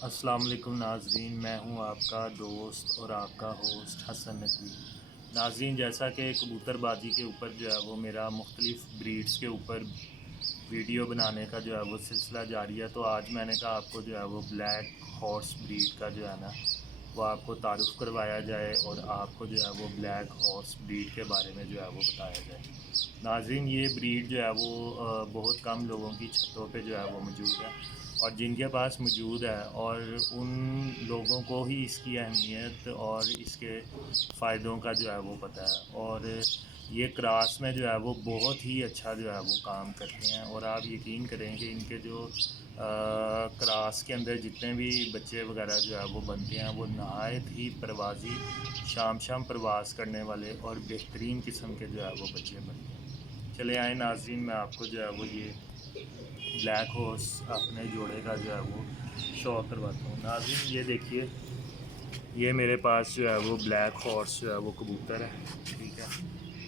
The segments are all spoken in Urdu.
السلام علیکم ناظرین، میں ہوں آپ کا دوست اور آپ کا ہوسٹ حسن نقوی۔ ناظرین، جیسا کہ کبوتر بازی کے اوپر جو ہے وہ میرا مختلف بریڈز کے اوپر ویڈیو بنانے کا جو ہے وہ سلسلہ جاری ہے، تو آج میں نے کہا آپ کو جو ہے وہ بلیک ہارس بریڈ کا جو ہے نا وہ آپ کو تعارف کروایا جائے اور آپ کو جو ہے وہ بلیک ہارس بریڈ کے بارے میں جو ہے وہ بتایا جائے۔ ناظرین، یہ بریڈ جو ہے وہ بہت کم لوگوں کی چھتوں پہ جو ہے وہ موجود ہے، اور جن کے پاس موجود ہے اور ان لوگوں کو ہی اس کی اہمیت اور اس کے فائدوں کا جو ہے وہ پتہ ہے، اور یہ کراس میں جو ہے وہ بہت ہی اچھا جو ہے وہ کام کرتے ہیں۔ اور آپ یقین کریں کہ ان کے جو کراس کے اندر جتنے بھی بچے وغیرہ جو ہے وہ بنتے ہیں وہ نہایت ہی پروازی شام پرواز کرنے والے اور بہترین قسم کے جو ہے وہ بچے بنتے ہیں۔ چلے آئیں ناظرین، میں آپ کو جو ہے وہ یہ بلیک ہارس اپنے جوڑے کا جو ہے وہ شو کرواتا ہوں۔ ناظرین، یہ دیکھیے، یہ میرے پاس جو ہے وہ بلیک ہارس جو ہے وہ کبوتر ہے، ٹھیک ہے،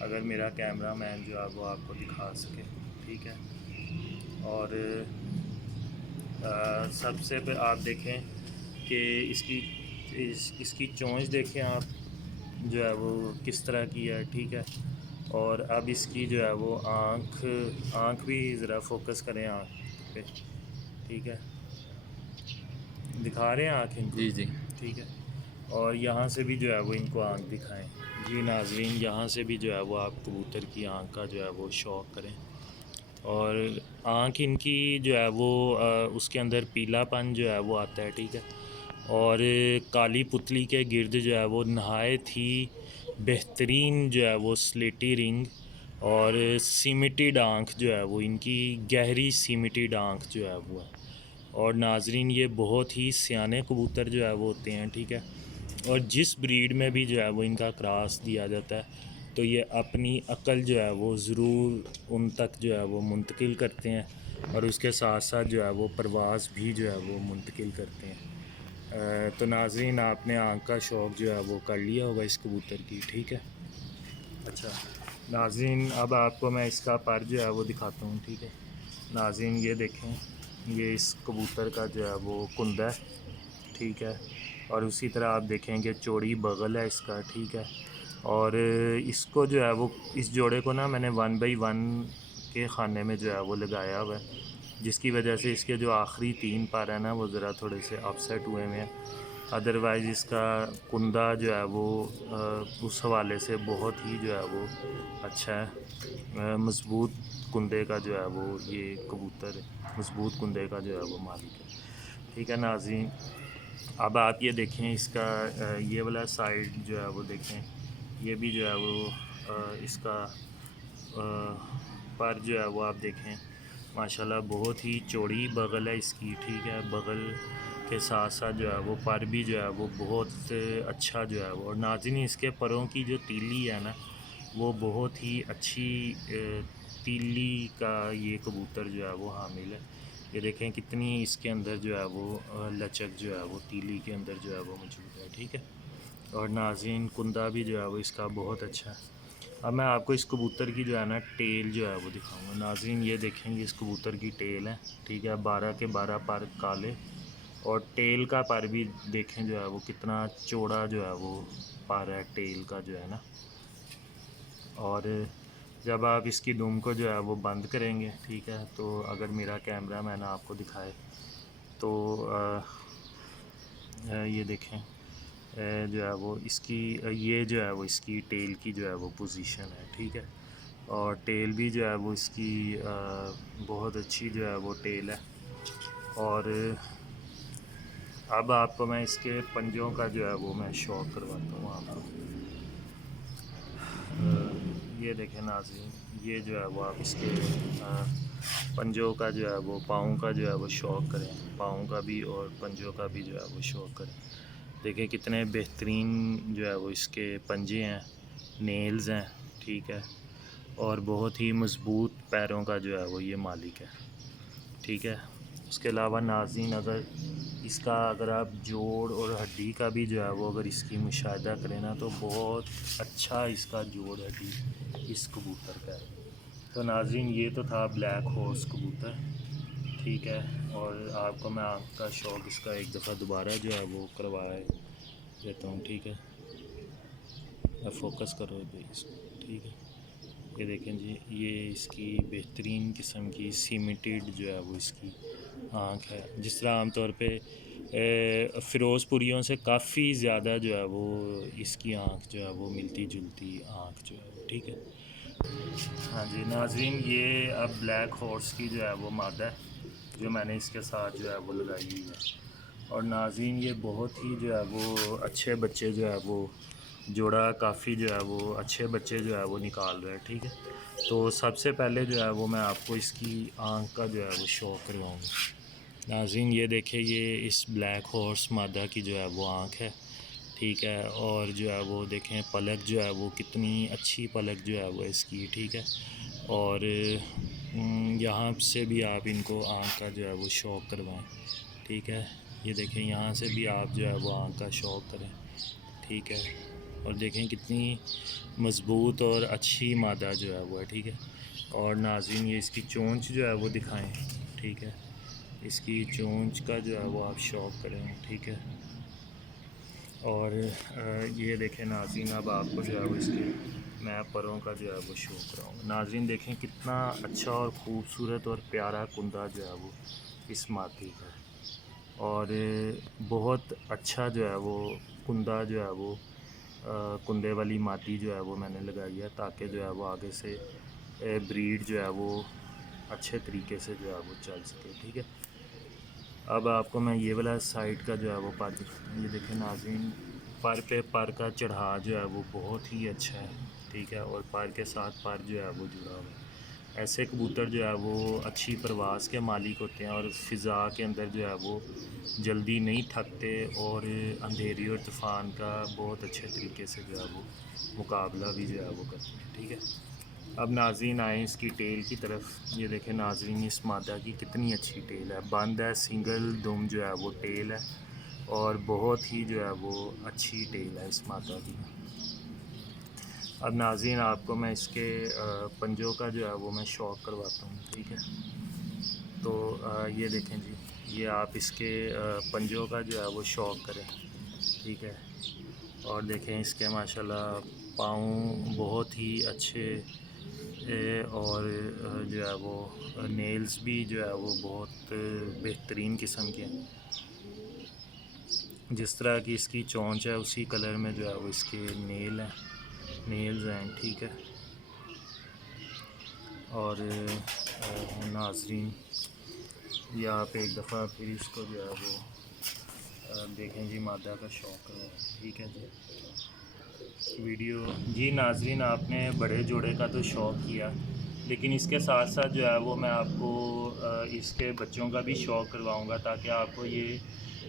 اگر میرا کیمرہ مین جو ہے وہ آپ کو دکھا سکے، ٹھیک ہے۔ اور سب سے پہ آپ دیکھیں کہ اس کی چونچ دیکھیں آپ جو ہے وہ کس طرح کی ہے، ٹھیک ہے۔ اور اب اس کی جو ہے وہ آنکھ بھی ذرا فوکس کریں آنکھ پہ، ٹھیک ہے، دکھا رہے ہیں آنکھ ان کو، جی جی ٹھیک ہے۔ اور یہاں سے بھی جو ہے وہ ان کو آنکھ دکھائیں۔ جی ناظرین، یہاں سے بھی جو ہے وہ آپ کبوتر کی آنکھ کا جو ہے وہ شوق کریں، اور آنکھ ان کی جو ہے وہ اس کے اندر پیلا پن جو ہے وہ آتا ہے، ٹھیک ہے، اور کالی پتلی کے گرد جو ہے وہ نہایت ہی بہترین جو ہے وہ سلیٹی رنگ اور سیمیٹیڈ آنکھ جو ہے وہ ان کی گہری سیمیٹیڈ آنکھ جو ہے وہ ہے۔ اور ناظرین، یہ بہت ہی سیانے کبوتر جو ہے وہ ہوتے ہیں، ٹھیک ہے، اور جس بریڈ میں بھی جو ہے وہ ان کا کراس دیا جاتا ہے تو یہ اپنی عقل جو ہے وہ ضرور ان تک جو ہے وہ منتقل کرتے ہیں، اور اس کے ساتھ ساتھ جو ہے وہ پرواز بھی جو ہے وہ منتقل کرتے ہیں۔ تو ناظرین، آپ نے آنکھ کا شوق جو ہے وہ کر لیا ہوگا اس کبوتر کی، ٹھیک ہے۔ اچھا ناظرین، اب آپ کو میں اس کا پر جو ہے وہ دکھاتا ہوں، ٹھیک ہے۔ ناظرین، یہ دیکھیں، یہ اس کبوتر کا جو ہے وہ کندہ ہے، ٹھیک ہے، اور اسی طرح آپ دیکھیں کہ چوڑی بغل ہے اس کا، ٹھیک ہے۔ اور اس کو جو ہے وہ اس جوڑے کو نا میں نے 1/1 کے خانے میں جو ہے وہ لگایا ہوا ہے، جس کی وجہ سے اس کے جو آخری 3 پر ہیں نا وہ ذرا تھوڑے سے اپ سیٹ ہوئے ہوئے ہیں، ادروائز اس کا کندہ جو ہے وہ اس حوالے سے بہت ہی جو ہے وہ اچھا ہے، مضبوط کندے کا جو ہے وہ یہ کبوتر مضبوط کندے کا جو ہے وہ مالک ہے، ٹھیک ہے ناظرین۔ اب آپ یہ دیکھیں اس کا یہ والا سائڈ جو ہے وہ دیکھیں، یہ بھی جو ہے وہ اس کا پر جو ہے وہ آپ دیکھیں، ماشاءاللہ بہت ہی چوڑی بغل ہے اس کی، ٹھیک ہے، بغل کے ساتھ ساتھ جو ہے وہ پر بھی جو ہے وہ بہت اچھا جو ہے وہ، اور ناظرین اس کے پروں کی جو تیلی ہے نا وہ بہت ہی اچھی تیلی کا یہ کبوتر جو ہے وہ حامل ہے۔ یہ دیکھیں کتنی اس کے اندر جو ہے وہ لچک جو ہے وہ تیلی کے اندر جو ہے وہ موجود ہے، ٹھیک ہے۔ اور ناظرین، کندہ بھی جو ہے وہ اس کا بہت اچھا ہے۔ اب میں آپ کو اس کبوتر کی جو ہے نا ٹیل جو ہے وہ دکھاؤں گا۔ ناظرین، یہ دیکھیں گے اس کبوتر کی ٹیل ہے، ٹھیک ہے، 12 کے 12 پر کالے، اور ٹیل کا پر بھی دیکھیں جو ہے وہ کتنا چوڑا جو ہے وہ پر ہے ٹیل کا جو ہے نا۔ اور جب آپ اس کی دم کو جو ہے وہ بند کریں گے، ٹھیک ہے، تو اگر میرا کیمرہ مین آپ کو دکھائے تو یہ دیکھیں جو ہے وہ اس کی یہ جو ہے وہ اس کی ٹیل کی جو ہے وہ پوزیشن ہے، ٹھیک ہے، اور ٹیل بھی جو ہے وہ اس کی بہت اچھی جو ہے وہ ٹیل ہے۔ اور اب آپ کو میں اس کے پنجوں کا جو ہے وہ میں شوق کرواتا ہوں آپ کو۔ یہ دیکھیں ناظرین، یہ جو ہے وہ آپ اس کے پنجوں کا جو ہے وہ پاؤں کا جو ہے وہ شوق کریں، پاؤں کا بھی اور پنجوں کا بھی جو ہے وہ شوق کریں۔ دیکھیں کتنے بہترین جو ہے وہ اس کے پنجے ہیں، نیلز ہیں، ٹھیک ہے، اور بہت ہی مضبوط پیروں کا جو ہے وہ یہ مالک ہے، ٹھیک ہے۔ اس کے علاوہ ناظرین، اگر آپ جوڑ اور ہڈی کا بھی جو ہے وہ اگر اس کی مشاہدہ کریں نا تو بہت اچھا اس کا جوڑ ہڈی اس کبوتر کا ہے۔ تو ناظرین، یہ تو تھا بلیک ہارس کبوتر، ٹھیک ہے۔ اور آپ کو میں آنکھ کا شوق اس کا ایک دفعہ دوبارہ جو ہے وہ کروایا دیتا ہوں، ٹھیک ہے؟ فوکس کرو بھائی اس کو، ٹھیک ہے؟ یہ دیکھیں جی، یہ اس کی بہترین قسم کی سیمیٹیڈ جو ہے وہ اس کی آنکھ ہے، جس طرح عام طور پہ فیروز پوریوں سے کافی زیادہ جو ہے وہ اس کی آنکھ جو ہے وہ ملتی جلتی آنکھ جو ہے وہ، ٹھیک ہے؟ ہاں جی ناظرین، یہ اب بلیک ہارس کی جو ہے وہ مادہ ہے جو میں نے اس کے ساتھ جو ہے وہ لگائی ہوئی ہے، اور ناظرین یہ بہت ہی جو ہے وہ اچھے بچے جو ہے وہ جوڑا کافی جو ہے وہ اچھے بچے جو ہے وہ نکال رہے ہیں، ٹھیک ہے؟ تو سب سے پہلے جو ہے وہ میں آپ کو اس کی آنکھ کا جو ہے وہ شو کرواؤں گا۔ ناظرین یہ دیکھیں، یہ اس بلیک ہارس مادہ کی جو ہے وہ آنکھ ہے، ٹھیک ہے؟ اور جو ہے وہ دیکھیں پلک جو ہے وہ کتنی اچھی پلک جو ہے وہ اس کی، ٹھیک ہے؟ اور یہاں سے بھی آپ ان کو آنکھ کا جو ہے وہ شوق کروائیں، ٹھیک ہے؟ یہ دیکھیں یہاں سے بھی آپ جو ہے وہ آنکھ کا شوق کریں، ٹھیک ہے؟ اور دیکھیں کتنی مضبوط اور اچھی مادہ جو ہے وہ ہے، ٹھیک ہے؟ اور ناظرین یہ اس کی چونچ جو ہے وہ دکھائیں، ٹھیک ہے؟ اس کی چونچ کا جو ہے وہ آپ شوق کریں، ٹھیک ہے؟ اور یہ دیکھیں ناظرین، اب آپ کو جو ہے وہ اس کے میں پروں کا جو ہے وہ شو کراؤں گا۔ ناظرین دیکھیں کتنا اچھا اور خوبصورت اور پیارا کندہ جو ہے وہ اس مادے کا ہے، اور بہت اچھا جو ہے وہ کندہ جو ہے وہ کندے والی مادی جو ہے وہ میں نے لگائی ہے، تاکہ جو ہے وہ آگے سے بریڈ جو ہے وہ اچھے طریقے سے جو ہے وہ چل سکے، ٹھیک ہے؟ اب آپ کو میں یہ والا سائڈ کا جو ہے وہ پر دکھاؤں، یہ دیکھیں ناظرین پر پہ پر کا چڑھا جو ہے وہ بہت ہی اچھا ہے، ٹھیک ہے؟ اور پر کے ساتھ پر جو ہے وہ جڑا ہوا ہے۔ ایسے کبوتر جو ہے وہ اچھی پرواز کے مالک ہوتے ہیں، اور فضا کے اندر جو ہے وہ جلدی نہیں تھکتے، اور اندھیری اور طوفان کا بہت اچھے طریقے سے جو ہے وہ مقابلہ بھی جو ہے وہ کرتے ہیں، ٹھیک ہے؟ اب ناظرین آئیں اس کی ٹیل کی طرف، یہ دیکھیں ناظرین اس مادہ کی کتنی اچھی ٹیل ہے، بند ہے، سنگل دم جو ہے وہ ٹیل ہے، اور بہت ہی جو ہے وہ اچھی ٹیل ہے اس مادہ کی۔ اب ناظرین آپ کو میں اس کے پنجوں کا جو ہے وہ میں شوق کرواتا ہوں، ٹھیک ہے؟ تو یہ دیکھیں جی، یہ آپ اس کے پنجوں کا جو ہے وہ شوق کریں، ٹھیک ہے؟ اور دیکھیں اس کے ماشاءاللہ پاؤں بہت ہی اچھے، اور جو ہے وہ نیلز بھی جو ہے وہ بہت بہترین قسم کے ہیں، جس طرح کی اس کی چونچ ہے اسی کلر میں جو ہے وہ اس کے نیلز ہیں، ٹھیک ہے؟ اور ناظرین یہ آپ ایک دفعہ پھر اس کو جو ہے وہ دیکھیں جی، مادہ کا شوق ہے، ٹھیک ہے جی؟ ویڈیو جی ناظرین آپ نے بڑے جوڑے کا تو شوق کیا، لیکن اس کے ساتھ ساتھ جو ہے وہ میں آپ کو اس کے بچوں کا بھی شوق کرواؤں گا، تاکہ آپ کو یہ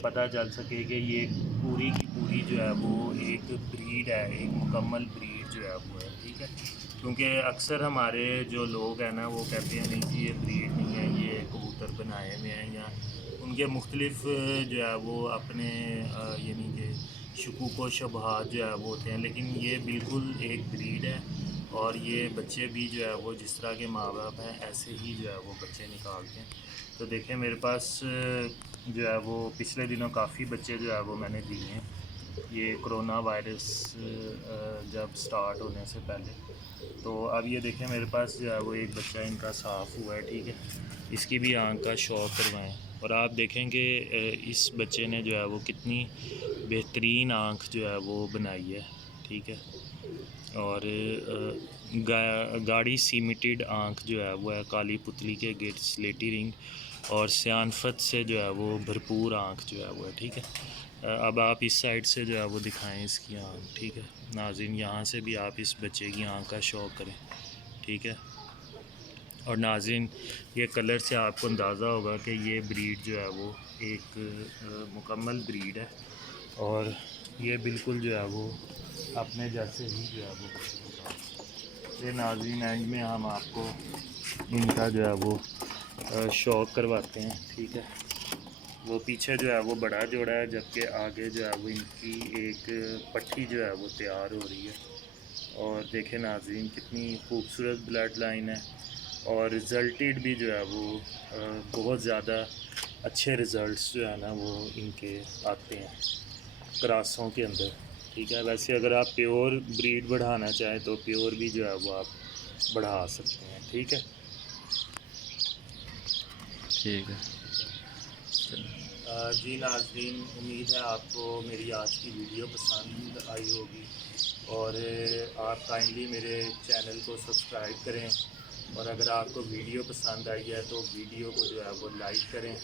پتہ چل سکے کہ یہ پوری کی پوری جو ہے وہ ایک بریڈ ہے، ایک مکمل بریڈ جو ہے وہ ہے، ٹھیک ہے؟ کیونکہ اکثر ہمارے جو لوگ ہیں نا وہ کہتے ہیں نہیں جی یہ بریڈ نہیں ہے، یہ کبوتر بنائے ہوئے ہیں، یا ان کے مختلف جو ہے وہ اپنے یعنی کہ شکوک و شبہات جو ہے وہ ہوتے ہیں، لیکن یہ بالکل ایک بریڈ ہے، اور یہ بچے بھی جو ہے وہ جس طرح کے ماں باپ ہیں ایسے ہی جو ہے وہ بچے نکالتے ہیں۔ تو دیکھیں میرے پاس جو ہے وہ پچھلے دنوں کافی بچے جو ہے وہ میں نے دیے ہیں، یہ کرونا وائرس جب سٹارٹ ہونے سے پہلے، تو اب یہ دیکھیں میرے پاس جو ہے وہ ایک بچہ ان کا صاف ہوا ہے، ٹھیک ہے؟ اس کی بھی آنکھ کا شوق کروائیں، اور آپ دیکھیں کہ اس بچے نے جو ہے وہ کتنی بہترین آنکھ جو ہے وہ بنائی ہے، ٹھیک ہے؟ اور گاڑی سیمیٹیڈ آنکھ جو ہے وہ ہے، کالی پتلی کے گرد سلیٹی رنگ اور سیانفت سے جو ہے وہ بھرپور آنکھ جو ہے وہ ہے، ٹھیک ہے؟ اب آپ اس سائڈ سے جو ہے وہ دکھائیں اس کی آنکھ، ٹھیک ہے؟ ناظرین یہاں سے بھی آپ اس بچے کی آنکھ کا شوق کریں، ٹھیک ہے؟ اور ناظرین یہ کلر سے آپ کو اندازہ ہوگا کہ یہ بریڈ جو ہے وہ ایک مکمل بریڈ ہے، اور یہ بالکل جو ہے وہ اپنے جیسے ہی جو ہے وہ بچے نکالتے ہیں۔ یہ ناظرین اینڈ میں ہم آپ کو ان کا جو ہے وہ شوق کرواتے ہیں، ٹھیک ہے؟ وہ پیچھے جو ہے وہ بڑا جوڑا ہے، جبکہ آگے جو ہے وہ ان کی ایک پٹھی جو ہے وہ تیار ہو رہی ہے، اور دیکھیں ناظرین کتنی خوبصورت بلڈ لائن ہے، اور ریزلٹیڈ بھی جو ہے وہ بہت زیادہ اچھے رزلٹس جو ہے نا وہ ان کے آتے ہیں کراسوں کے اندر، ٹھیک ہے۔ ویسے اگر آپ پیور بریڈ بڑھانا چاہیں تو پیور بھی جو ہے وہ آپ بڑھا سکتے ہیں، ٹھیک ہے۔ ٹھیک ہے۔ جی ناظرین، امید ہے آپ کو میری آج کی ویڈیو پسند آئی ہوگی، اور آپ کائنڈلی میرے چینل کو سبسکرائب کریں، اور اگر آپ کو ویڈیو پسند آئی ہے تو ویڈیو کو جو ہے وہ لائک کریں،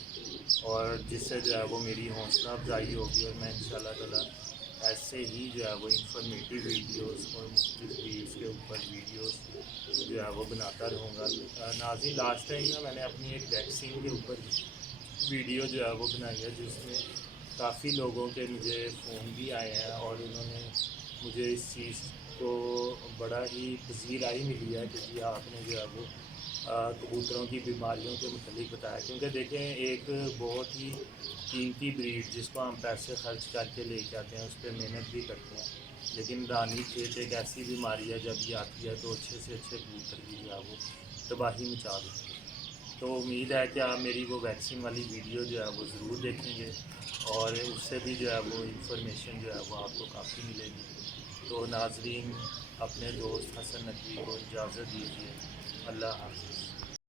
اور جس سے جو ہے وہ میری حوصلہ افزائی ہوگی، اور میں انشاءاللہ تعالیٰ ایسے ہی جو ہے وہ انفارمیٹیو ویڈیوز اور مختلف بریڈس کے اوپر ویڈیوز جو ہے وہ بناتا رہوں گا۔ ناظرین، لاسٹ ٹائم نا میں نے اپنی ایک ویکسین کے اوپر ویڈیو جو ہے وہ بنائی ہے، جس میں کافی لوگوں کے مجھے فون بھی آئے ہیں، اور انہوں نے مجھے اس چیز کو بڑا ہی پذیرائی ملی ہے کہ جی آپ نے جو ہے وہ کبوتروں کی بیماریوں کے متعلق بتایا، کیونکہ دیکھیں ایک بہت ہی قیمتی بریڈ جس کو ہم پیسے خرچ کر کے لے کے آتے ہیں، اس پہ محنت بھی کرتے ہیں، لیکن رانی کھیت ایک ایسی بیماری ہے جب یہ آتی ہے تو اچھے سے اچھے کبوتر بھی جو ہے وہ تباہی مچا دیتی ہے۔ تو امید ہے کہ آپ میری وہ ویکسین والی ویڈیو جو ہے وہ ضرور دیکھیں گے، اور اس سے بھی جو ہے وہ انفارمیشن جو ہے وہ آپ کو کافی ملے گی۔ تو ناظرین، اپنے دوست حسن نقوی کو اجازت دیجیے، اللہ حافظ۔